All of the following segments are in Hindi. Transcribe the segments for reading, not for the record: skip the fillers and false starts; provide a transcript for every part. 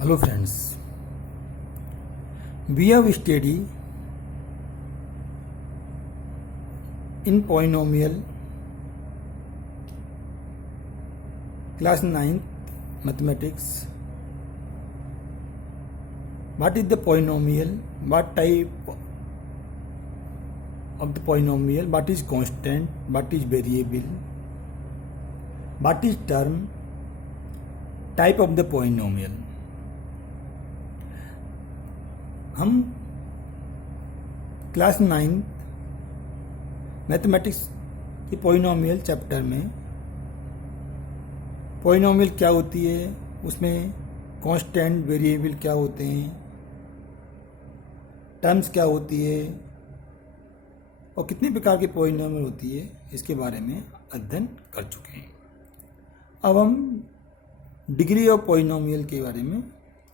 Hello friends, we have studied in polynomial class 9th mathematics. What is the polynomial? What type of the polynomial? What is constant? What is variable? What is term? Type of the polynomial. हम क्लास 9 मैथमेटिक्स की पॉलिनोमियल चैप्टर में पॉलिनोमियल क्या होती है, उसमें कांस्टेंट वेरिएबल क्या होते हैं, टर्म्स क्या होती है और कितने प्रकार की पॉलिनोमियल होती है, इसके बारे में अध्ययन कर चुके हैं। अब हम डिग्री ऑफ पॉलिनोमियल के बारे में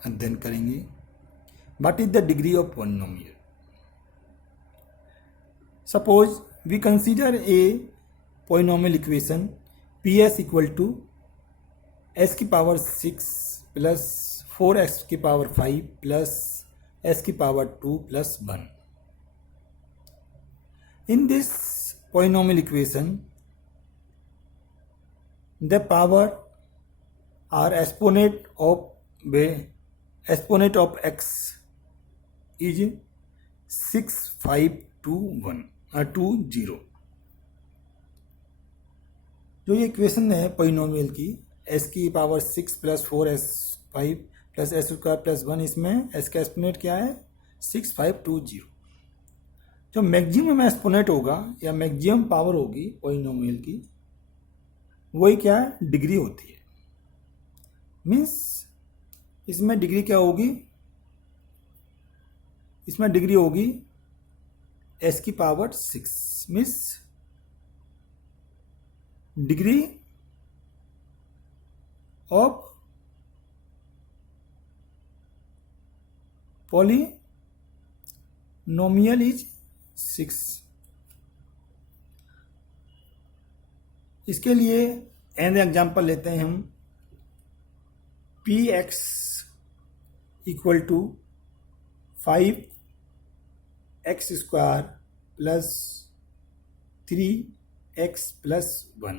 अध्ययन करेंगे। What is the degree of polynomial? Suppose we consider a polynomial equation Ps equal to s की पावर 6 plus 4x की पावर 5 plus s की power 2 plus 1. In this polynomial equation, the power or exponent of x is 6, 5, 2, 1 2, 0। जो ये इक्वेशन है पॉलिनोमियल की, s की power 6 plus 4s 5 plus s square plus 1, इसमें s का एक्सपोनेंट क्या है 6, 5, 2, 0। जो मैक्सिमम एक्सपोनेंट होगा या मैक्सिमम पावर होगी पॉलिनोमियल की, वही क्या है डिग्री होती है। मीन्स इसमें डिग्री क्या होगी, इसमें डिग्री होगी s की power 6। Means degree of polynomial is 6। इसके लिए एन एग्जाम्पल लेते हैं हम। px equal to 5x square plus 3x plus 1।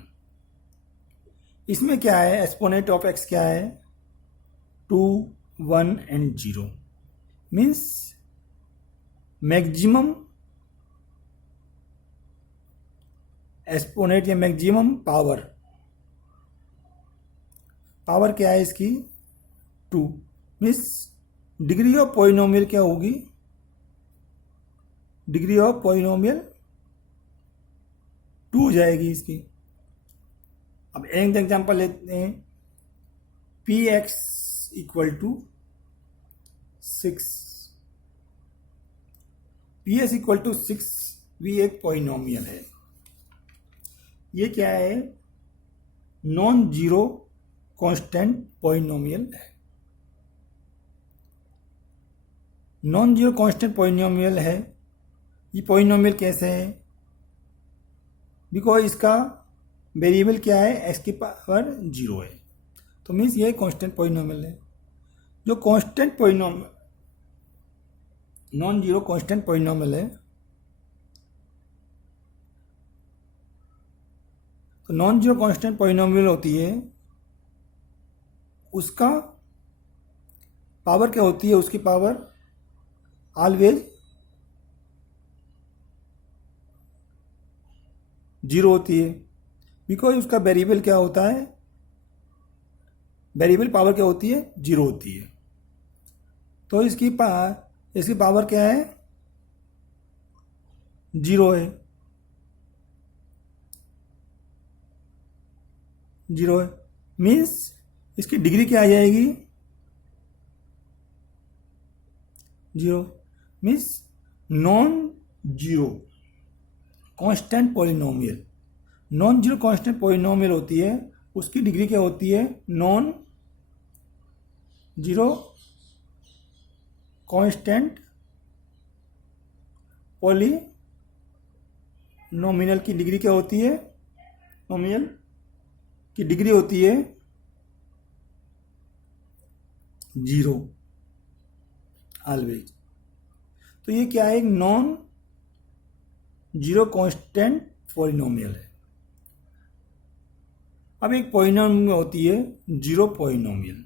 इसमें क्या है, एक्सपोनेंट ऑफ x क्या है 2, 1 एंड 0। मीन्स मैक्सिमम एक्सपोनेंट या मैक्सिमम पावर क्या है इसकी 2। मीन्स डिग्री ऑफ पॉलिनोमियल क्या होगी, डिग्री ऑफ पॉलिनोमियल 2 हो जाएगी इसकी। अब एक एग्जांपल लेते हैं। px equal to 6, ps equal to 6 भी एक पॉलिनोमियल है। ये क्या है, नॉन जीरो कांस्टेंट पॉलिनोमियल है। नॉन जीरो कांस्टेंट पॉलिनोमियल है। ये पॉलिनोमियल कैसे है, बिकॉज इसका वेरिएबल क्या है x की पावर 0 है, तो मीन्स ये कांस्टेंट पॉलिनोमियल है। जो constant polynomial non zero constant polynomial है, तो नॉन जीरो कांस्टेंट पॉलिनोमियल होती है, उसका पावर क्या होती है, उसकी पावर ऑलवेज 0 होती है। बिकॉज उसका वेरिएबल क्या होता है, वेरिएबल पावर क्या होती है 0 होती है। तो इसकी पावर क्या है 0 है, 0 है। मीन्स इसकी डिग्री क्या आ जाएगी 0। Means non zero constant polynomial, non zero constant polynomial होती है, उसकी डिग्री क्या होती है नॉन जीरो कांस्टेंट पॉलिनोमियल की डिग्री क्या होती है, नोमियल की डिग्री होती है जीरो ऑलवेज। तो ये क्या है, एक नॉन जीरो कांस्टेंट पॉलिनोमियल है। अब एक पॉलिनोमियल होती है जीरो पॉलिनोमियल,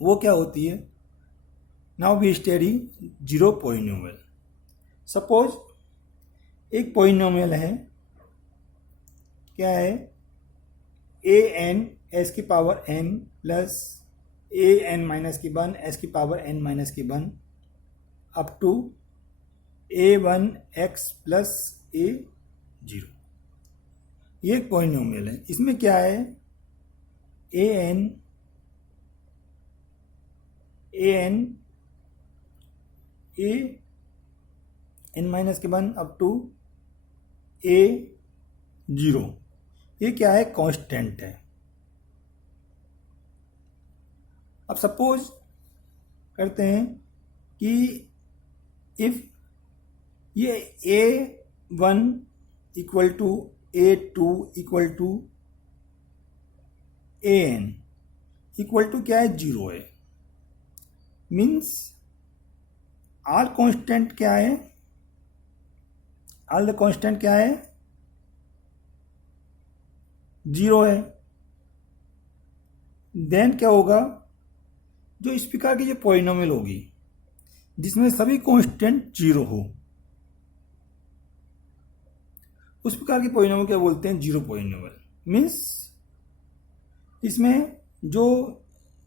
वो क्या होती है? Now we study zero polynomial. Suppose एक पॉलिनोमियल है, क्या है, ए एन एस की power n plus a n minus की वन एस की पावर एन माइनस की one up to a one x plus a zero. ये एक पॉलिनोमियल है। इसमें क्या है, a n a n minus के one up to a zero, ये क्या है, कांस्टेंट है। अब सपोज करते हैं कि इफ ये a one equal to a two equal to a n equal to क्या है, जीरो है, मीन्स आल कांस्टेंट क्या है, आल द कांस्टेंट क्या है, जीरो है। देन क्या होगा, जो इस प्रकार की जो पॉलिनोमियल होगी जिसमें सभी कांस्टेंट जीरो हो, उस प्रकार की पॉलिनोमियल क्या बोलते हैं, जीरो पॉलिनोमियल। मीन्स इसमें जो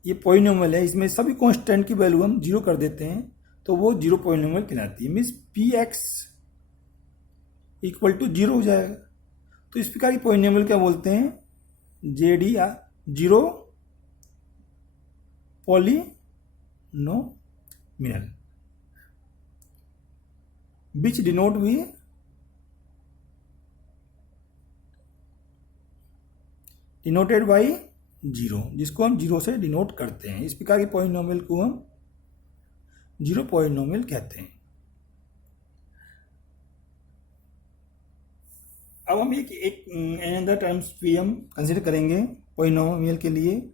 ये पॉलिनोमियल है, इसमें सभी कांस्टेंट की वैल्यू हम जीरो कर देते हैं, तो वो जीरो पॉलिनोमियल कहलाती है। Means p x equal to zero हो जाएगा। तो इस प्रकार की पॉलिनोमियल क्या बोलते हैं, जेडी जीरो पॉलिनोमियल, विच डिनोट भी डिनोटेड बाई जीरो, जिसको हम जीरो से डिनोट करते हैं। इस प्रकार की पॉलिनोमियल को हम जीरो पॉलिनोमियल कहते हैं। अब हम एक अनदर टर्म्स भी हम कंसिडर करेंगे पॉलिनोमियल के लिए।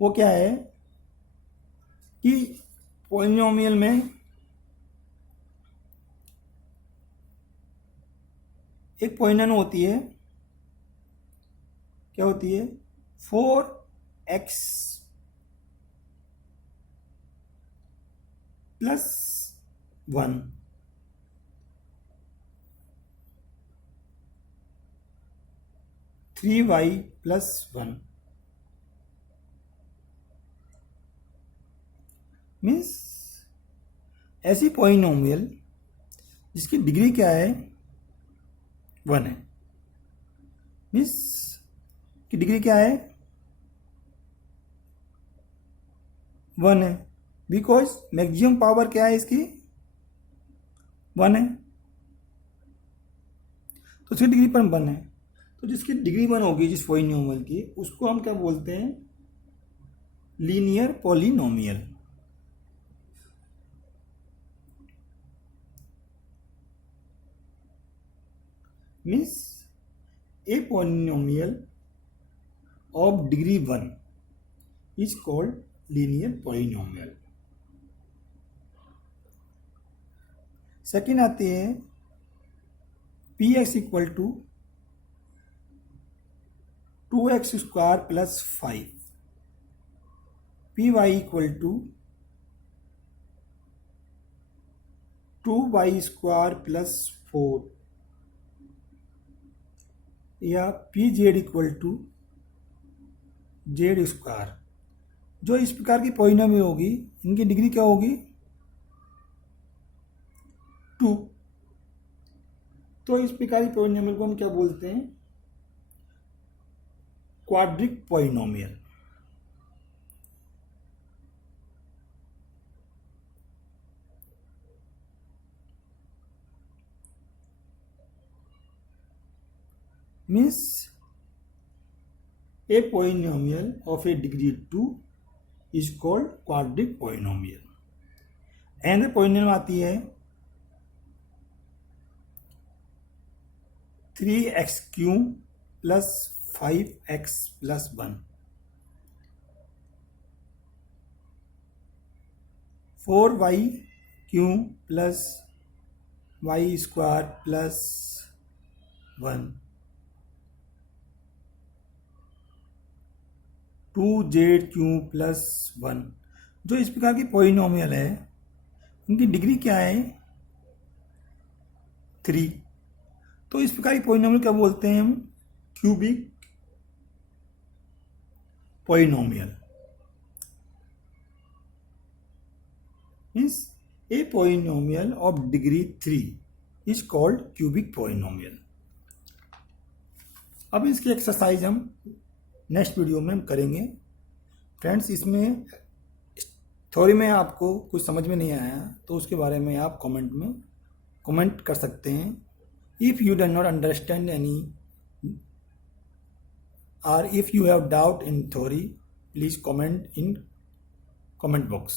वो क्या है कि पॉलिनोमियल में एक पॉलिनोमियल होती है, क्या होती है, 4x plus 1 3y plus 1 means ऐसी पॉलिनोमियल जिसकी डिग्री क्या है, 1 है। मीन्स की डिग्री क्या है, 1 है, बिकॉज मैक्सिमम पावर क्या है इसकी, 1 है, तो उसकी डिग्री पर 1 है। तो जिसकी डिग्री 1 होगी जिस पॉलिनोमियल की, उसको हम क्या बोलते हैं, linear polynomial. Means a polynomial of degree 1 is called linear polynomial. Second आते हैं px equal to 2x square plus 5, py equal to 2y square plus 4 या pz equal to z square. जो इस प्रकार की पॉलिनोमियल होगी, इनकी डिग्री क्या होगी, 2। तो इस प्रकार की पॉलिनोमियल को हम क्या बोलते हैं, quadric polynomial. Means a polynomial of a degree 2 is called quadric polynomial. and polynomial आती है 3x³ plus 5x plus 1। 4y³ plus y² plus 1 2z³ plus 1 जो इस प्रकार की पॉलिनोमियल है उनकी डिग्री क्या है 3। तो इस प्रकार की पॉलिनोमियल क्या बोलते हैं हम cubic polynomial means a polynomial of degree 3 is called cubic polynomial. अब इसकी एक्सरसाइज हम नेक्स्ट वीडियो में हम करेंगे। फ्रेंड्स इसमें थ्योरी में आपको कुछ समझ में नहीं आया तो उसके बारे में आप कमेंट में कमेंट कर सकते हैं। If you do not understand any or if you have doubt in theory, please comment in comment box.